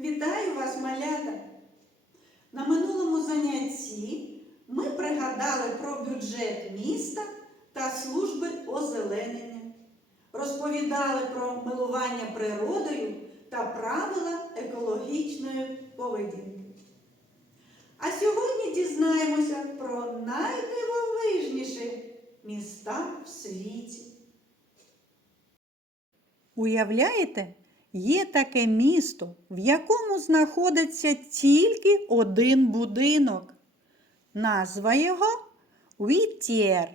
Вітаю вас, малята! На минулому занятті ми пригадали про бюджет міста та служби озеленення. Розповідали про милування природою та правила екологічної поведінки. А сьогодні дізнаємося про найдивовижніші міста в світі. Уявляєте, є таке місто, в якому знаходиться тільки один будинок. Назва його Вітєр.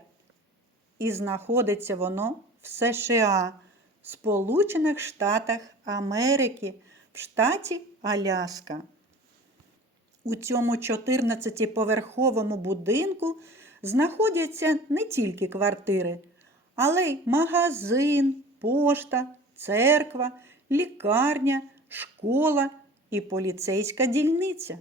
І знаходиться воно в США, Сполучених Штатах Америки, в штаті Аляска. У цьому 14-поверховому будинку знаходяться не тільки квартири, але й магазин, пошта, церква, лікарня, школа і поліцейська дільниця.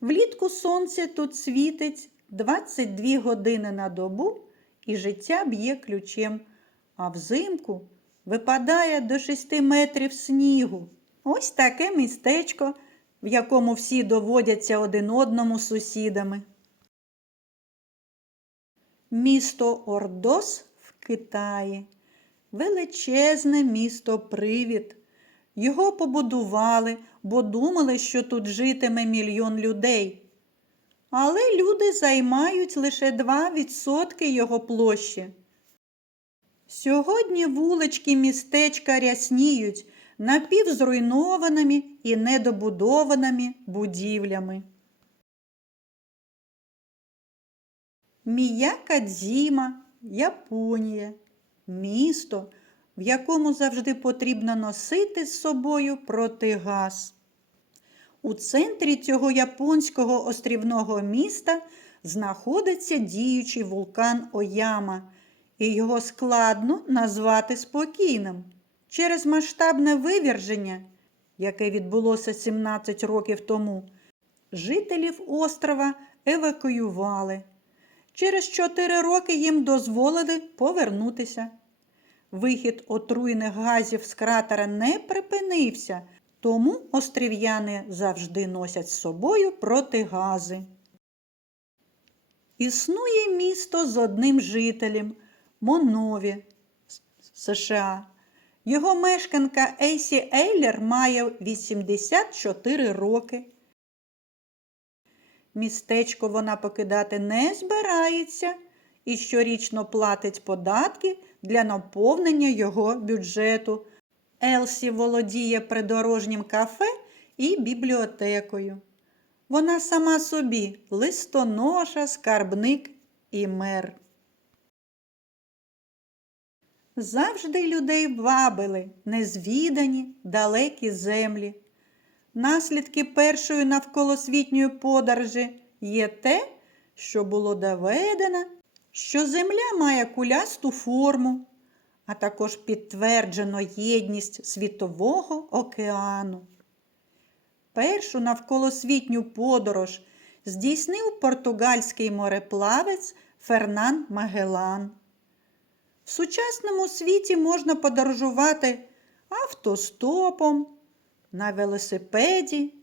Влітку сонце тут світить 22 години на добу і життя б'є ключем, а взимку випадає до 6 метрів снігу. Ось таке містечко, в якому всі доводяться один одному сусідами. Місто Ордос в Китаї. Величезне місто Привід. Його побудували, бо думали, що тут житиме мільйон людей. Але люди займають лише 2% його площі. Сьогодні вулички містечка рясніють напівзруйнованими і недобудованими будівлями. Міякадзіма, Японія. Місто, в якому завжди потрібно носити з собою протигаз. У центрі цього японського острівного міста знаходиться діючий вулкан Ояма, і його складно назвати спокійним. Через масштабне виверження, яке відбулося 17 років тому, жителів острова евакуювали. Через 4 роки їм дозволили повернутися. Вихід отруйних газів з кратера не припинився, тому острів'яни завжди носять з собою протигази. Існує місто з одним жителем Монові, США. Його мешканка Ейсі Ейлер має 84 роки. Містечко вона покидати не збирається і щорічно платить податки для наповнення його бюджету. Елсі володіє придорожнім кафе і бібліотекою. Вона сама собі листоноша, скарбник і мер. Завжди людей вабили незвідані далекі землі. Наслідки першої навколосвітньої подорожі є те, що було доведено, що Земля має кулясту форму, а також підтверджено єдність Світового океану. Першу навколосвітню подорож здійснив португальський мореплавець Фернан Магелан. В сучасному світі можна подорожувати автостопом, на велосипеді,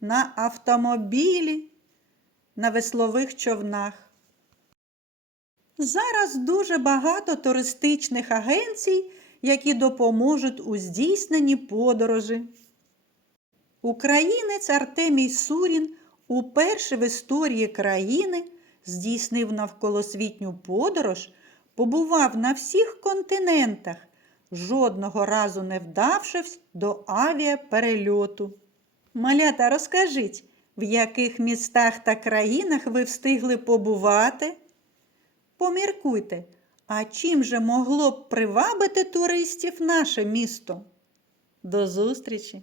на автомобілі, на веслових човнах. Зараз дуже багато туристичних агенцій, які допоможуть у здійсненні подорожі. Українець Артемій Сурін уперше в історії країни здійснив навколосвітню подорож, побував на всіх континентах, жодного разу не вдавшись до авіаперельоту. Малята, розкажіть, в яких містах та країнах ви встигли побувати? Поміркуйте, а чим же могло б привабити туристів наше місто? До зустрічі!